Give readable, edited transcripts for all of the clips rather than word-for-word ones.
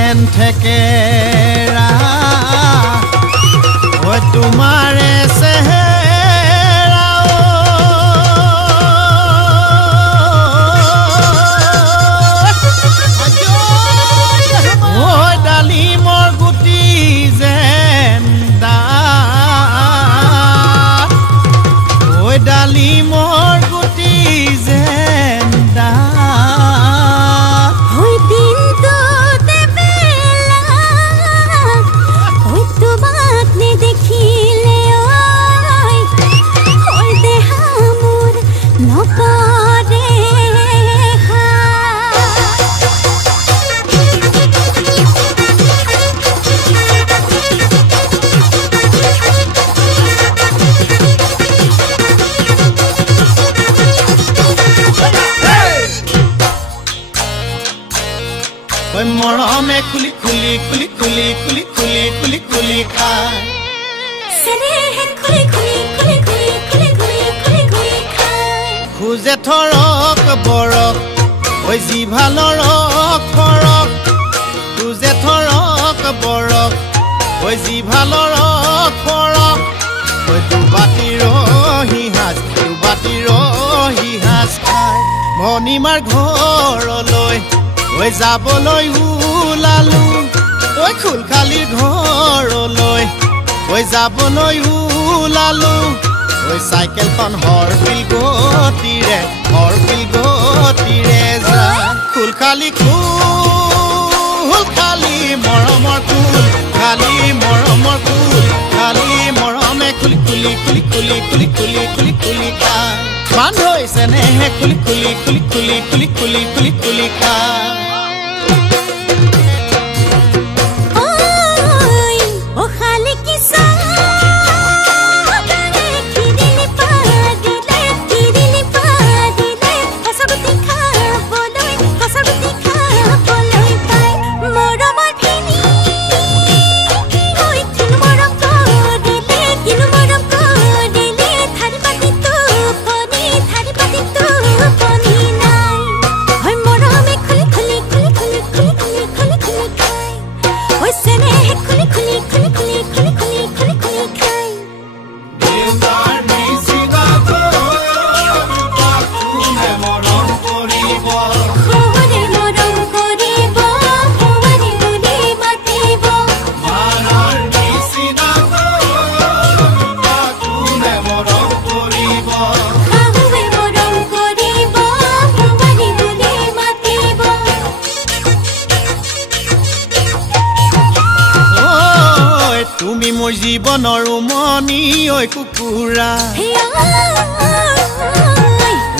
যেন থেকেৰা ঐ তোমাৰে চেহেৰা ঐ ডালিমৰ গুটি যেন দাঁত ঐ ডালিমৰ গুটি যেন দাঁত ওই দিনটো দেবেলা ওই তোমাক নেদেখিলে ওই দেহা মোৰ নপৰে ঐ মৰমে খুলি খুলি খুলি খুলি খুলি খুলি খুলি খুলি খায় চেনেহে খুলি খুলি খুলি খুলি খুলি খুলি খুলি খুলি খায় খুজে থৰক বৰক ঐ জিভা লৰক ফৰক খুজে থৰক বৰক ঐ জিভা লৰক ফৰক ঐ দুবাটিৰ সিহাজ খায় ভনীমাৰ ঘৰলৈ ঐ যাবলৈ ওলালো ঐ খুলখালিৰ ঘৰলৈ ঐ যাবলৈ ওলালো ঐ চাইকেলখন হৰপিল গতিৰে যায় খুলখালি খালি মৰমৰ ফুল খালি মৰমৰ ফুল খালি মৰমে খুলি খুলি খুলি খুলি খুলি খুলি খুলি খুলি খায় মান হৈছে নেহে খুলি খুলি খুলি খুলি খুলি খুলি খুলি খুলি খায় ও খালি কি সাগরে কিরিলি পাদিলে কসবতি খাবলৈ পাই মৰমৰ খিনি ওই কিনো মৰম কৰিলে থাৰি পাতি টোপনি নাই হয় মৰমে খুলি খুলি খুলি খুলি খুলি খুলি খুলি খুলি খাই ওই চেনেহে খুলি খুলি খুলি খুলি খুলি খুলি খুলি খুলি খাই ভুৱনে মৰম কৰিব ভুৱনে বুলি মাতিব শাহুৱে মৰম কৰিব ভুৱনে বুলি মাতিব ঐ তুমি মোৰ জীৱনৰ উমনি ঐ কুকুৰা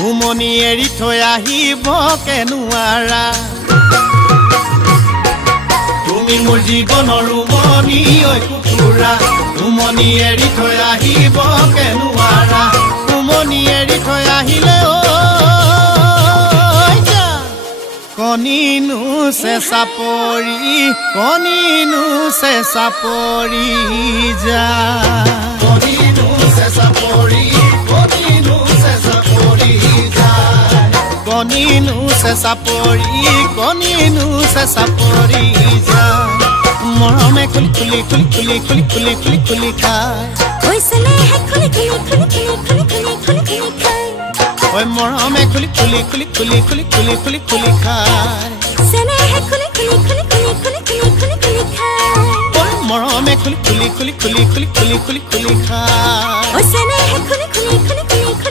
উমনি এৰি থৈ আহিব কেনুৱাৰা তুমি মোৰ জীৱনৰ উমনি ঐ কুকুৰা উমনি এৰি থৈ আহিব কেনুৱাৰা উমনি এৰি থৈ আহিলে ঐ যা কণিনো চেঁচা পৰি যা কণিনো চেঁচা পৰি যা মৰমে খুলি খুলি খুলি খুলি খুলি খুলি খুলি খুলি খায় ওই চেনেহে খুলি খুলি খুলি খুলি খুলি খুলি খুলি খুলি খাই ঐ মৰমে খুলি খুলি খুলি খুলি খুলি খুলি খুলি খুলি খায় চেনেহে খুলি খুলি খুলি খুলি খুলি খুলি খুলি খুলি খাই ঐ মৰমে খুলি খুলি খুলি খুলি খুলি খুলি খুলি খুলি খায় ওই চেনেহে খুলি খুলি খুলি খুলি খুলি